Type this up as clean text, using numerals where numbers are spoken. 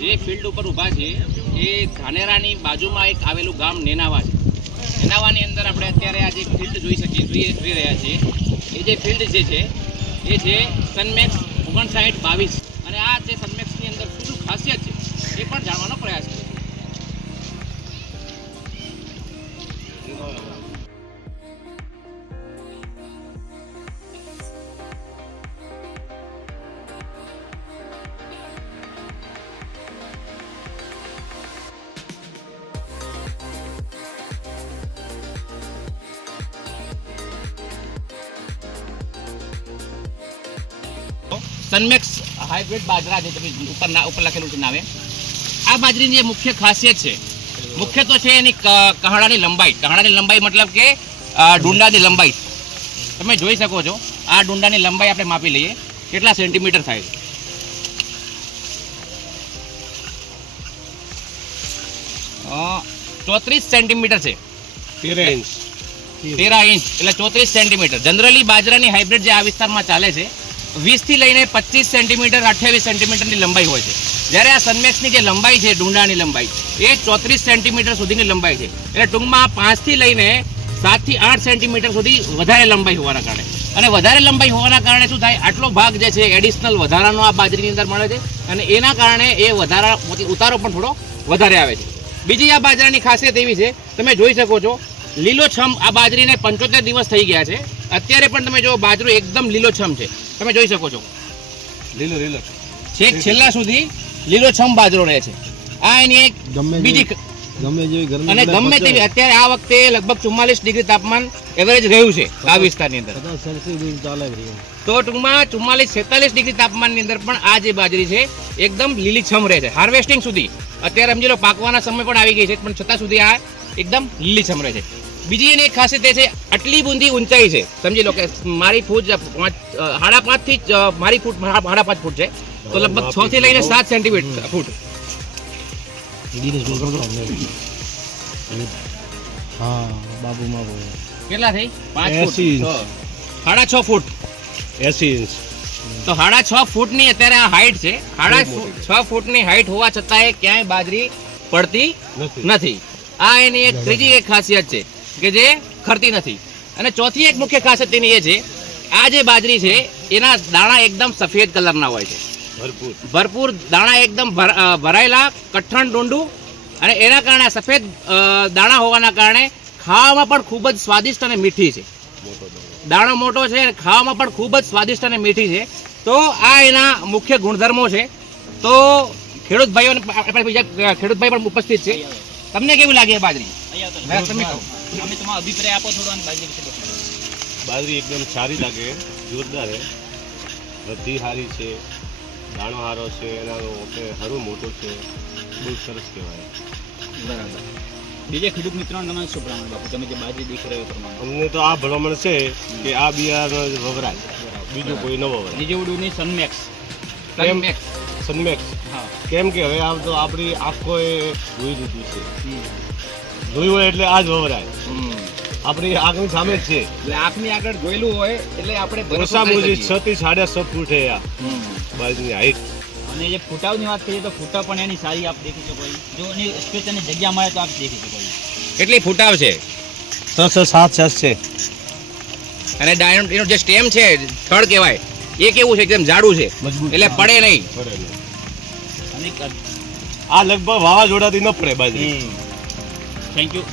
જે ફિલ્ડ ઉપર ઊભા છે એ ધાનેરાની બાજુમાં એક આવેલું ગામ નેનાવા છે. નેનાવાની અંદર આપણે અત્યારે આ જે ફિલ્ડ જોઈ રહ્યા છીએ એ જે ફિલ્ડ જે છે એ છે સનમેક્સ 5922 અને આ જે સનમેક્સની અંદર શું ખાસિયત છે એ પણ જાણવાનો પ્રયાસ છે. સનમેક્સ હાઇબ્રિડ બાજરા જે તમે ઉપર લખેલું છે નામે. આ બાજરીની જે મુખ્ય ખાસિયત છે મુખ્ય તો છે એની કહડાની લંબાઈ મતલબ કે ડુંડાની લંબાઈ. તમે જોઈ શકો છો આ ડુંડાની લંબાઈ આપણે માપી લઈએ કેટલા સેન્ટીમીટર થાય છે. 34 સેન્ટીમીટર છે. 13 ઇંચ એટલે 34 સેન્ટીમીટર. જનરલી બાજરાની હાઇબ્રિડ જે આ વિસ્તારમાં ચાલે છે 20 થી લઈને 25 સેન્ટીમીટર 28 સેન્ટીમીટરની લંબાઈ હોય છે. જ્યારે આ સનમેક્સની જે લંબાઈ છે ડુંડાની લંબાઈ એ 34 સેન્ટીમીટર સુધીની લંબાઈ છે. એટલે ટૂંકમાં 5 થી લઈને 7 થી 8 સેન્ટીમીટર સુધી વધારે લંબાઈ હોવાના કારણે અને વધારે લંબાઈ હોવાના કારણે શું થાય આટલો ભાગ જે છે એડિશનલ વધારાનો આ બાજરીની અંદર મળે છે અને એના કારણે એ વધારા ઉતારો પણ થોડો વધારે આવે છે. બીજી આ બાજરાની ખાસિયત એવી છે તમે જોઈ શકો છો લીલોછમ આ બાજરીને 75 દિવસ થઈ ગયા છે. અત્યારે પણ તમે જો બાજરો એકદમ લીલોછમ છે. તમે જોઈ શકો છો લીલો છેક છેલ્લા સુધી લીલોછમ બાજરો રહે છે. આ એની એક બીજી અને ગમે તેવી અત્યારે આ વખતે લગભગ 44 ડિગ્રી તાપમાન એવરેજ રહ્યું છે આ વિસ્તારની અંદર. તો ટૂંકમાં 44-46 ડિગ્રી તાપમાનની અંદર પણ આ જે બાજરી છે એકદમ લીલીછમ રહે છે. હાર્વેસ્ટિંગ સુધી અત્યારે સમજી લો પાકવાના સમય પણ આવી ગઈ છે પણ છતાં સુધી આ એકદમ લીલીછમ રહે છે. બીજી એની એક ખાસિયત એ છે આટલી બુંદી ઊંચાઈ છે. સમજી લો કે મારી ફૂટ 5.5 થી મારી ફૂટ 5.5 ફૂટ છે તો લગભગ 6 થી લઈને 7 સેન્ટીમીટર ફૂટ. કેટલા થઈ 5 ફૂટ 6.5 ફૂટ 80 ઇંચ. તો 6.5 ફૂટની અત્યારે આ હાઈટ છે. 6.5 ફૂટની હાઈટ હોવા છતાં ક્યાંય બાજરી પડતી નથી. આ એની એક ત્રીજી એક ખાસિયત છે કે જે ખરતી નથી. અને ચોથી એક મુખ્ય ખાસિયત એની એ છે આ જે બાજરી છે એના દાણા એકદમ સફેદ કલરના હોય છે. ભરપૂર દાણા એકદમ ભરાયેલા કઠણ ડુંડું અને એના કારણે સફેદ દાણા હોવાના કારણે ખાવામાં પણ ખૂબ જ સ્વાદિષ્ટ અને મીઠી છે. દાણો મોટો છે અને ખાવામાં પણ ખૂબ જ સ્વાદિષ્ટ અને મીઠી છે. તો આ એના મુખ્ય ગુણધર્મો છે. તો ખેડૂત ભાઈઓ પણ ઉપસ્થિત છે. તમને કેવું લાગે બાજરી? તમે કહો અમે તમારો અભિપ્રાય આપો થોડો બાજરી વિશે. બાજરી એકદમ સારી લાગે, જોરદાર છે, બધી સારી છે, દાણો સારો છે, એના હરું મોટું છે, બહુ સરસ કહેવાય. બરાબર. બીજે ખેડૂત મિત્રોને તમે શું ભલામણ બાપુ તમે જે બાજરી દેખી રહ્યો પ્રમાણે? અમને તો આ ભલામણ છે કે આ બિયારણ વવરાય, બીજું કોઈ ન વવરાય. નીજેવડુની સનમેક્સ હા. કેમ કે હવે આ તો આપણી આંખોએ જોઈ લીધું છે, જોયું હોય એટલે આ જ વવરાય. આપણી આંખની સામે જ છે એટલે આંખની આગળ જોયેલું હોય એટલે આપણે 6 થી 6.5 ફૂટ છે આ બાજરીની હાઈટ. અને જે ફૂટાવની વાત કરીએ તો ફૂટાવ પણ એની સારી આપ દેખી શકો. જો એની સ્પેશિયલની જગ્યા મળે તો આપ દેખી શકો. કેટલી ફૂટાવ છે? 6-7 છે. અને ડાયમંડ એનો જે સ્ટેમ છે થડ કહેવાય એ કેવું છે એકદમ જાડું છે એટલે પડે નહીં. આ લગભગ વાવાઝોડાથી ન પડે બાજરી. Thank you.